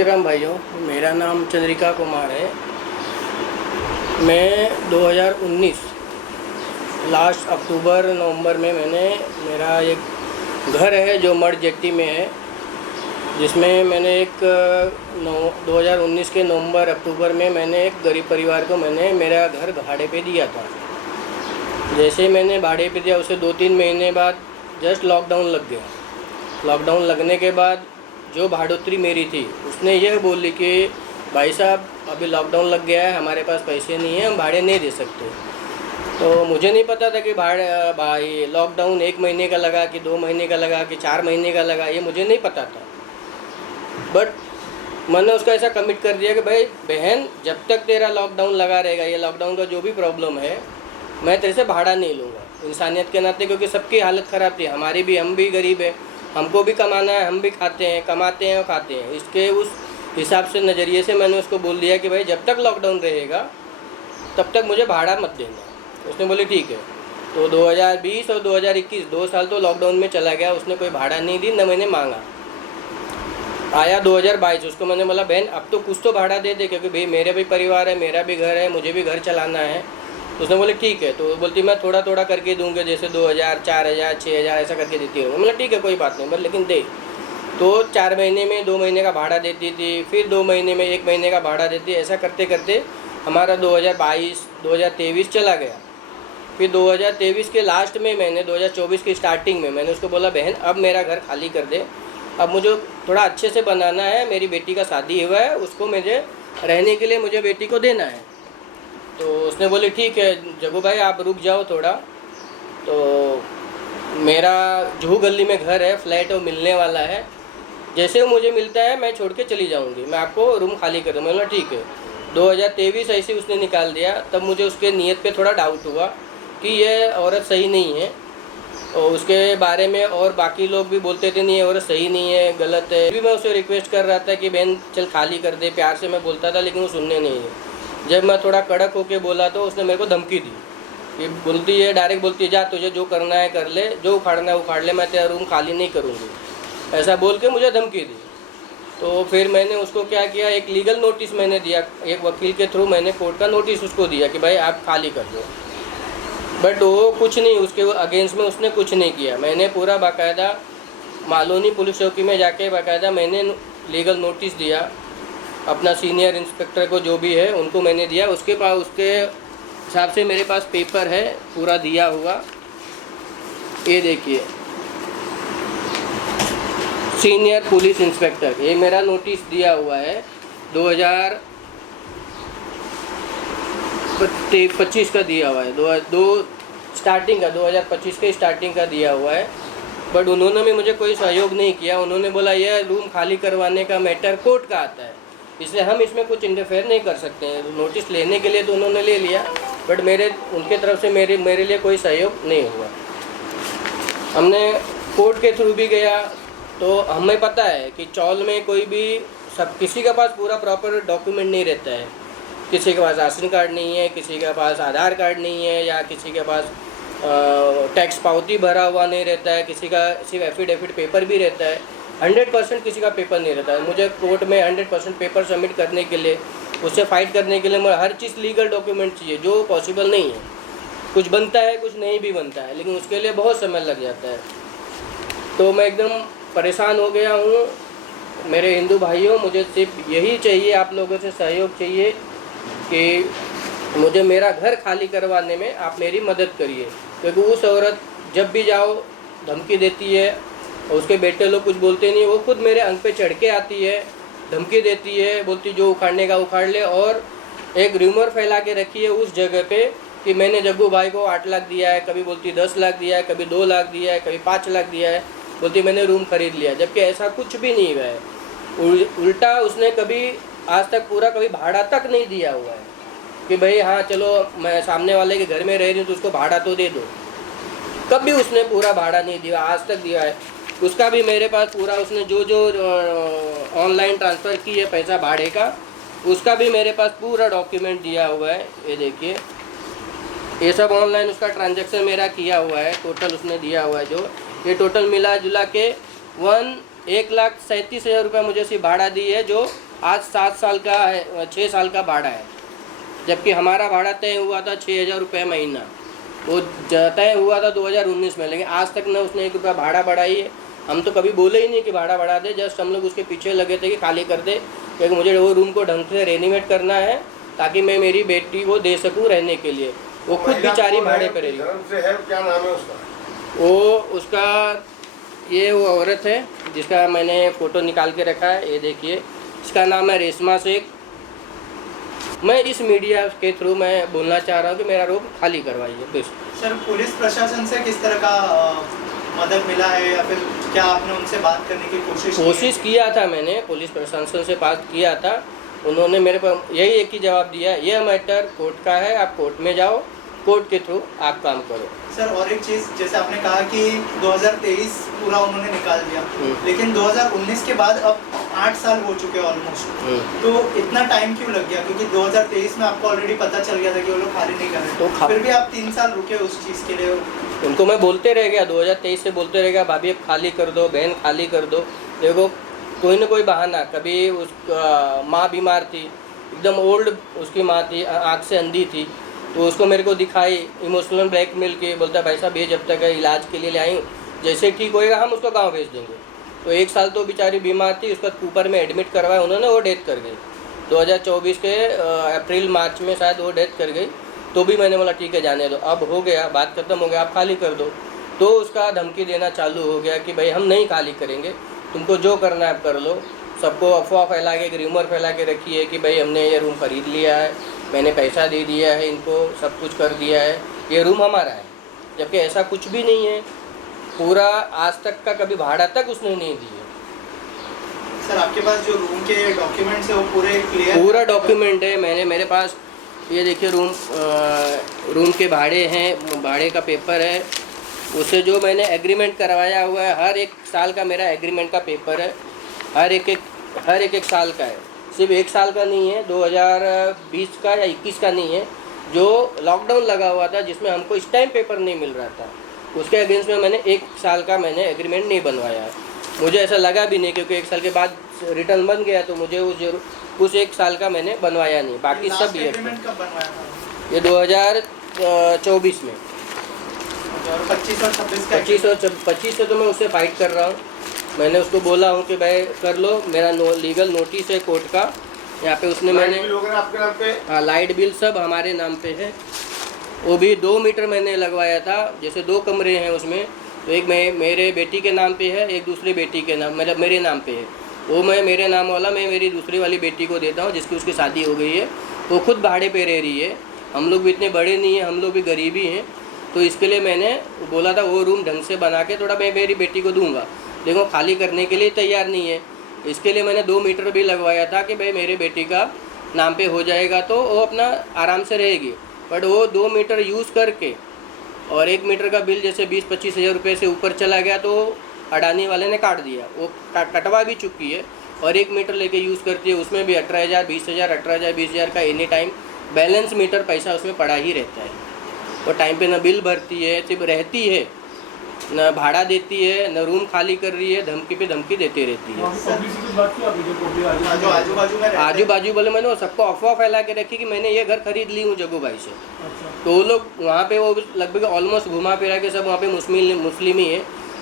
श्री राम भाइयों, मेरा नाम चंद्रिका कुमार है। मैं 2019 लास्ट अक्टूबर नवंबर में मेरा एक घर है जो मड जेट्टी में है, जिसमें मैंने 2019 के नवंबर अक्टूबर में मैंने एक गरीब परिवार को मेरा घर भाड़े पे दिया था। जैसे मैंने भाड़े पे दिया उससे 2-3 महीने बाद जस्ट लॉकडाउन लग गया। लॉकडाउन लगने के बाद जो भाड़ोतरी मेरी थी उसने यह बोली कि भाई साहब अभी लॉकडाउन लग गया है, हमारे पास पैसे नहीं है, हम भाड़े नहीं दे सकते। तो मुझे नहीं पता था कि भाई लॉकडाउन 1 महीने का लगा कि 2 महीने का लगा कि 4 महीने का लगा, ये मुझे नहीं पता था। बट मैंने उसका ऐसा कमिट कर दिया कि भाई बहन, जब तक तेरा लॉकडाउन लगा रहेगा, ये लॉकडाउन का जो भी प्रॉब्लम है, मैं तेरे से भाड़ा नहीं लूँगा इंसानियत के नाते, क्योंकि सबकी हालत ख़राब थी, हमारी भी, हम भी गरीब है, हमको भी कमाना है, हम भी खाते हैं, कमाते हैं और खाते हैं। इसके उस हिसाब से नज़रिए से मैंने उसको बोल दिया कि भाई जब तक लॉकडाउन रहेगा तब तक मुझे भाड़ा मत देना। उसने बोली ठीक है। तो 2020 और 2021 2 साल तो लॉकडाउन में चला गया, उसने कोई भाड़ा नहीं दी, न मैंने मांगा। आया 2022, उसको मैंने बोला बहन अब तो कुछ तो भाड़ा दे दे, क्योंकि भाई मेरे भी परिवार है, मेरा भी घर है, मुझे भी घर चलाना है। उसने बोले ठीक है। तो बोलती मैं थोड़ा थोड़ा करके दूंगे, जैसे 2000, 4000, 6000 ऐसा करके देती हूँ। मतलब ठीक है कोई बात नहीं, बस लेकिन दे। तो 4 महीने में 2 महीने का भाड़ा देती थी, फिर 2 महीने में 1 महीने का भाड़ा देती, ऐसा करते करते हमारा 2022, 2023 चला गया। फिर 2023 के लास्ट में 2024 की स्टार्टिंग में मैंने उसको बोला बहन अब मेरा घर खाली कर दे, अब मुझे थोड़ा अच्छे से बनाना है, मेरी बेटी का शादी हुआ है, उसको मुझे रहने के लिए मुझे बेटी को देना है। तो उसने बोले ठीक है जगू भाई आप रुक जाओ थोड़ा। तो मेरा जूहू गली में घर है, फ्लैट वो मिलने वाला है, जैसे वो मुझे मिलता है मैं छोड़ के चली जाऊंगी, मैं आपको रूम खाली कर दूँ। मैं बोला ठीक है। 2023 ऐसे उसने निकाल दिया, तब मुझे उसके नीयत पे थोड़ा डाउट हुआ कि ये औरत सही नहीं है, और उसके बारे में और बाकी लोग भी बोलते थे नहीं ये औरत सही नहीं है, गलत है। भी मैं उसे रिक्वेस्ट कर रहा था कि बहन चल खाली कर दे, प्यार से मैं बोलता था, लेकिन वो सुनने नहीं है। जब मैं थोड़ा कड़क होके बोला तो उसने मेरे को धमकी दी, ये बोलती है, डायरेक्ट बोलती है जा तुझे जो करना है कर ले, जो उखाड़ना है उखाड़ ले, मैं तेरा रूम खाली नहीं करूँगी, ऐसा बोल के मुझे धमकी दी। तो फिर मैंने उसको क्या किया, एक लीगल नोटिस मैंने दिया, एक वकील के थ्रू मैंने कोर्ट का नोटिस उसको दिया कि भाई आप खाली कर दो। बट वो कुछ नहीं, उसके अगेंस्ट में उसने कुछ नहीं किया। मैंने पूरा बाकायदा मालोनी पुलिस चौकी में जाके बाकायदा मैंने लीगल नोटिस दिया, अपना सीनियर इंस्पेक्टर को जो भी है उनको मैंने दिया, उसके हिसाब से मेरे पास पेपर है पूरा दिया हुआ। ये देखिए सीनियर पुलिस इंस्पेक्टर, ये मेरा नोटिस दिया हुआ है 2025 का दिया हुआ है, स्टार्टिंग का 2025 के स्टार्टिंग का दिया हुआ है। बट उन्होंने भी मुझे कोई सहयोग नहीं किया। उन्होंने बोला यह रूम खाली करवाने का मैटर कोर्ट का आता है, इसलिए हम इसमें कुछ इंटरफेयर नहीं कर सकते हैं। नोटिस लेने के लिए तो उन्होंने ले लिया, बट उनके तरफ से मेरे लिए कोई सहयोग नहीं हुआ। हमने कोर्ट के थ्रू भी गया, तो हमें पता है कि चौल में कोई भी किसी के पास पूरा प्रॉपर डॉक्यूमेंट नहीं रहता है। किसी के पास राशन कार्ड नहीं है, किसी के पास आधार कार्ड नहीं है, या किसी के पास टैक्स पावती भरा हुआ नहीं रहता है, किसी का सिर्फ एफिडेविट पेपर भी रहता है। 100% किसी का पेपर नहीं रहता है। मुझे कोर्ट में 100% पेपर सबमिट करने के लिए, उससे फाइट करने के लिए मुझे हर चीज़ लीगल डॉक्यूमेंट चाहिए, जो पॉसिबल नहीं है। कुछ बनता है, कुछ नहीं भी बनता है, लेकिन उसके लिए बहुत समय लग जाता है। तो मैं एकदम परेशान हो गया हूँ। मेरे हिंदू भाइयों, मुझे सिर्फ यही चाहिए, आप लोगों से सहयोग चाहिए कि मुझे मेरा घर खाली करवाने में आप मेरी मदद करिए, क्योंकि उस औरत जब भी जाओ धमकी देती है, और उसके बेटे लोग कुछ बोलते नहीं, वो खुद मेरे अंग पे चढ़ के आती है, धमकी देती है, बोलती जो उखाड़ने का उखाड़ ले। और एक र्यूमर फैला के रखी है उस जगह पे कि मैंने जग्गू भाई को 8 लाख दिया है, कभी बोलती 10 लाख दिया है, कभी 2 लाख दिया है, कभी 5 लाख दिया है, बोलती मैंने रूम खरीद लिया, जबकि ऐसा कुछ भी नहीं हुआ है। उल्टा उसने कभी आज तक पूरा कभी भाड़ा तक नहीं दिया हुआ है कि भाई हाँ चलो मैं सामने वाले के घर में रह रही हूँ तो उसको भाड़ा तो दे दो। कभी उसने पूरा भाड़ा नहीं दिया, आज तक दिया है। उसका भी मेरे पास पूरा, उसने जो ऑनलाइन ट्रांसफ़र की है पैसा भाड़े का, उसका भी मेरे पास पूरा डॉक्यूमेंट दिया हुआ है। ये देखिए, ये सब ऑनलाइन उसका ट्रांजैक्शन मेरा किया हुआ है, टोटल उसने दिया हुआ है। जो ये टोटल मिला जुला के 1,37,000 रुपये मुझे सिर्फ भाड़ा दी है, जो आज 7 साल का है, 6 साल का भाड़ा है, जबकि हमारा भाड़ा तय हुआ था 6,000 रुपये महीना। वो तय हुआ था 2019 में, लेकिन आज तक न उसने 1 रुपया भाड़ा बढ़ाई है। हम तो कभी बोले ही नहीं कि भाड़ा बढ़ा दे, जस्ट हम लोग उसके पीछे लगे थे कि खाली कर दे, क्योंकि मुझे वो रूम को ढंग से रेनोवेट करना है ताकि मैं मेरी बेटी को दे सकूं रहने के लिए। वो खुद बेचारी भाड़े पर रही। क्या नाम है उसका? वो उसका ये वो औरत है जिसका मैंने फ़ोटो निकाल के रखा है, ये देखिए, इसका नाम है रेशमा शेख। मैं इस मीडिया के थ्रू मैं बोलना चाह रहा हूँ कि मेरा रूम खाली करवाइए प्लीज़। सर, पुलिस प्रशासन से किस तरह का मदद मिला है या फिर क्या आपने उनसे बात करने की कोशिश किया था? मैंने पुलिस प्रशासन से बात किया था, उन्होंने मेरे को यही एक ही जवाब दिया, ये मैटर कोर्ट का है, आप कोर्ट में जाओ, कोर्ट के थ्रू आप काम करो। सर, और एक चीज़, जैसे आपने कहा कि 2023 पूरा उन्होंने निकाल दिया, लेकिन 2019 के बाद अब 8 साल हो चुके हैं ऑलमोस्ट, तो इतना टाइम क्यों लग गया? क्योंकि 2023 में आपको ऑलरेडी पता चल गया था कि वो लोग खाली नहीं कर रहे, तो फिर भी आप 3 साल रुके उस चीज़ के लिए। उनको मैं बोलते रह गया, 2023 से बोलते रह गया, भाभी अब खाली कर दो, बहन खाली कर दो। देखो कोई ना कोई बहाना, कभी उसका माँ बीमार थी, एकदम ओल्ड उसकी माँ थी, आँख से अंधी थी, तो उसको मेरे को दिखाई, इमोशनल ब्लैकमेल के, बोलता पैसा भेज, जब तक है इलाज के लिए ले आई हूँ, जैसे ठीक होएगा हम उसको गाँव भेज देंगे। तो 1 साल तो बेचारी बीमार थी, उसका ऊपर में एडमिट करवाया उन्होंने, वो डेथ कर गई 2024 के अप्रैल मार्च में शायद वो डेथ कर गई। तो भी मैंने बोला ठीक है जाने दो, अब हो गया, बात खत्म हो गया, आप खाली कर दो। तो उसका धमकी देना चालू हो गया कि भाई हम नहीं खाली करेंगे, तुमको जो करना है आप कर लो। सबको अफवाह फैला के, र्यूमर फैला के रखी है कि भाई हमने ये रूम खरीद लिया है, मैंने पैसा दे दिया है इनको, सब कुछ कर दिया है, ये रूम हमारा है, जबकि ऐसा कुछ भी नहीं है। पूरा आज तक का कभी भाड़ा तक उसने नहीं दिया। सर, आपके पास जो रूम के डॉक्यूमेंट्स है वो पूरा डॉक्यूमेंट है, मेरे पास ये देखिए रूम के भाड़े हैं, भाड़े का पेपर है, उससे जो मैंने एग्रीमेंट करवाया हुआ है, हर एक साल का मेरा एग्रीमेंट का पेपर है, हर एक साल का है, सिर्फ 1 साल का नहीं है, 2020 का या 21 का नहीं है, जो लॉकडाउन लगा हुआ था जिसमें हमको इस टाइम पेपर नहीं मिल रहा था, उसके अगेंस्ट में मैंने 1 साल का मैंने एग्रीमेंट नहीं बनवाया है। मुझे ऐसा लगा भी नहीं, क्योंकि 1 साल के बाद रिटर्न बन गया, तो मुझे उस 1 साल का मैंने बनवाया नहीं, बाकी सब ये एग्रीमेंट कब बनवाया था? ये 2024 में। और 25 और 26 का 25 से तो मैं उससे फाइट कर रहा हूँ। मैंने उसको बोला हूँ कि भाई कर लो, मेरा लीगल नोटिस है कोर्ट का, यहाँ पे उसने मैंने आपके नाम पे, हाँ लाइट बिल सब हमारे नाम पे है। वो भी 2 मीटर मैंने लगवाया था, जैसे 2 कमरे हैं उसमें, तो एक मेरे बेटी के नाम पे है, एक दूसरी बेटी के नाम, मतलब मेरे नाम पे है। वो मैं मेरे नाम वाला मैं मेरी दूसरी वाली बेटी को देता हूँ, जिसकी उसकी शादी हो गई है, वो खुद भाड़े पे रह रही है। हम लोग भी इतने बड़े नहीं हैं, हम लोग भी गरीब ही हैं, तो इसके लिए मैंने बोला था वो रूम ढंग से बना के थोड़ा मैं मेरी बेटी को दूंगा। देखो खाली करने के लिए तैयार नहीं है, इसके लिए मैंने 2 मीटर भी लगवाया था कि भाई मेरे बेटी का नाम पे हो जाएगा तो वो अपना आराम से रहेगी। बट वो 2 मीटर यूज़ करके और 1 मीटर का बिल जैसे 20-25 हज़ार रुपये से ऊपर चला गया, तो अडानी वाले ने काट दिया, वो कटवा भी चुकी है। और 1 मीटर लेके यूज़ करती है, उसमें भी 18,000, 20,000, 18,000, 20,000 का एनी टाइम बैलेंस मीटर पैसा उसमें पड़ा ही रहता है। वो टाइम पे न बिल भरती है, सिर्फ रहती है, न भाड़ा देती है, न रूम खाली कर रही है, धमकी पे धमकी देती रहती है। आजू बाजू बोले मैंने सबको अफवाह फैला के रखी कि मैंने ये घर खरीद ली हूँ जग्गू भाई से। तो वो लोग वहाँ पे वो लगभग ऑलमोस्ट घुमा फिरा के सब वहाँ पे मुस्लिम ही है,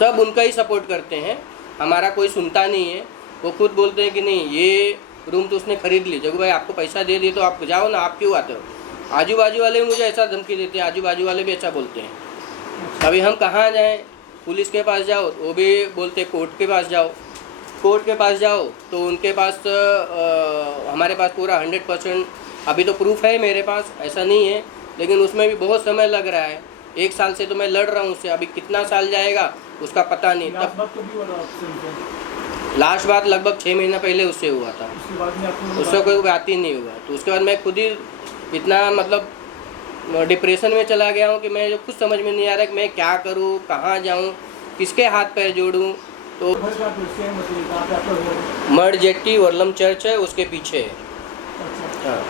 सब उनका ही सपोर्ट करते हैं, हमारा कोई सुनता नहीं है। वो खुद बोलते हैं कि नहीं ये रूम तो उसने खरीद ली, जग्गू भाई आपको पैसा दे दिए तो आप जाओ ना, आप क्यों आते हो। आजू बाजू वाले मुझे ऐसा धमकी देते हैं, आजू बाजू वाले भी ऐसा बोलते हैं। अभी हम कहाँ जाएं, पुलिस के पास जाओ वो भी बोलते कोर्ट के पास जाओ, कोर्ट के पास जाओ तो उनके पास हमारे पास पूरा 100% अभी तो प्रूफ है मेरे पास, ऐसा नहीं है, लेकिन उसमें भी बहुत समय लग रहा है। 1 साल से तो मैं लड़ रहा हूँ उससे, अभी कितना साल जाएगा उसका पता नहीं। तब लास्ट बात लगभग 6 महीना पहले उससे हुआ था, उससे कोई बात ही नहीं हुआ। तो उसके बाद मैं खुद ही इतना मतलब डिप्रेशन में चला गया हूँ कि मैं जो कुछ समझ में नहीं आ रहा कि मैं क्या करूँ, कहाँ जाऊँ, किसके हाथ पैर जोड़ूँ। तो मड जेट्टी वर्लम चर्च है, उसके पीछे है। हाँ,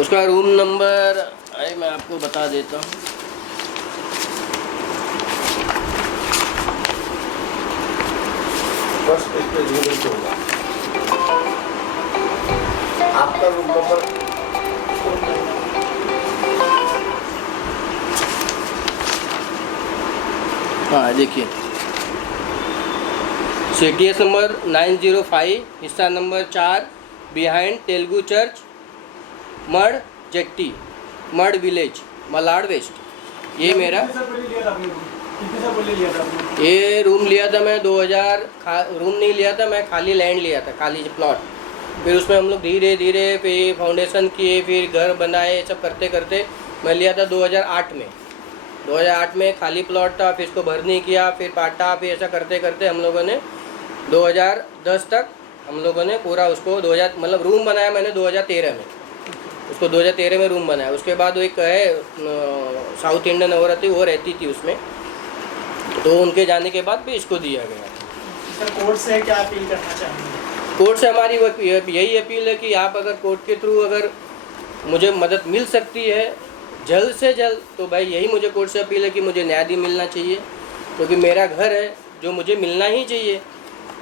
उसका रूम नंबर मैं आपको बता देता हूँ। बस इस पे होगा। आपका रूम नंबर हाँ देखिए, CTS नंबर 905, हिस्सा number 4, behind Telugu church, mud jetty, mud village, Malad west. ये मेरा ये रूम लिया था मैं 2000। रूम नहीं लिया था मैं, खाली लैंड लिया था, खाली प्लॉट। फिर उसमें हम लोग धीरे धीरे फिर फाउंडेशन किए, फिर घर बनाए, सब करते करते मैं लिया था 2008 में। 2008 में खाली प्लॉट था, फिर इसको भरनी किया, फिर पाटा, फिर ऐसा करते करते हम लोगों ने 2010 तक हम लोगों ने पूरा उसको 2000 मतलब रूम बनाया मैंने 2013 में। उसको 2013 में रूम बनाया। उसके बाद वो एक है साउथ इंडियन औरत थी, वो रहती थी उसमें, तो उनके जाने के बाद भी इसको दिया गया। सर कोर्ट से क्या अपील करना चाहेंगे? कोर्ट से हमारी वो यही अपील है कि आप अगर कोर्ट के थ्रू अगर मुझे मदद मिल सकती है जल्द से जल्द, तो भाई यही मुझे कोर्ट से अपील है कि मुझे न्याय मिलना चाहिए, क्योंकि मेरा घर है जो मुझे मिलना ही चाहिए,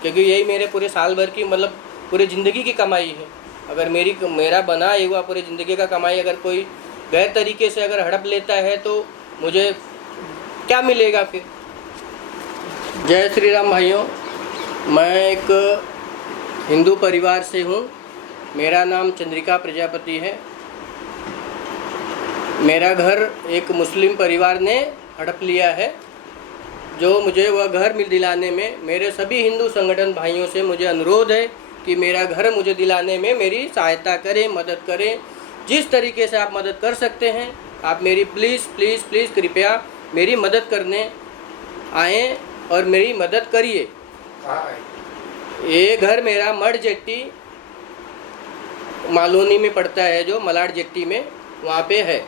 क्योंकि यही मेरे पूरे साल भर की मतलब पूरी ज़िंदगी की कमाई है। अगर मेरा बना हुआ पूरी ज़िंदगी का कमाई अगर कोई गैर तरीके से अगर हड़प लेता है तो मुझे क्या मिलेगा फिर। जय श्री राम भाइयों, मैं एक हिंदू परिवार से हूँ। मेरा नाम चंद्रिका प्रजापति है। मेरा घर एक मुस्लिम परिवार ने हड़प लिया है, जो मुझे वह घर मिल दिलाने में मेरे सभी हिंदू संगठन भाइयों से मुझे अनुरोध है कि मेरा घर मुझे दिलाने में मेरी सहायता करें, मदद करें। जिस तरीके से आप मदद कर सकते हैं आप मेरी प्लीज़ प्लीज़ प्लीज़ कृपया मेरी मदद करने आएँ और मेरी मदद करिए। ये घर मेरा मड जेट्टी मालोनी में पड़ता है, जो मलाड जेट्टी में वहाँ पे है,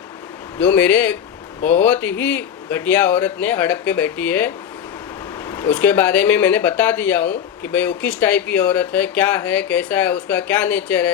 जो मेरे बहुत ही घटिया औरत ने हड़प के बैठी है। उसके बारे में मैंने बता दिया हूँ कि भाई वो किस टाइप की औरत है, क्या है, कैसा है, उसका क्या नेचर है।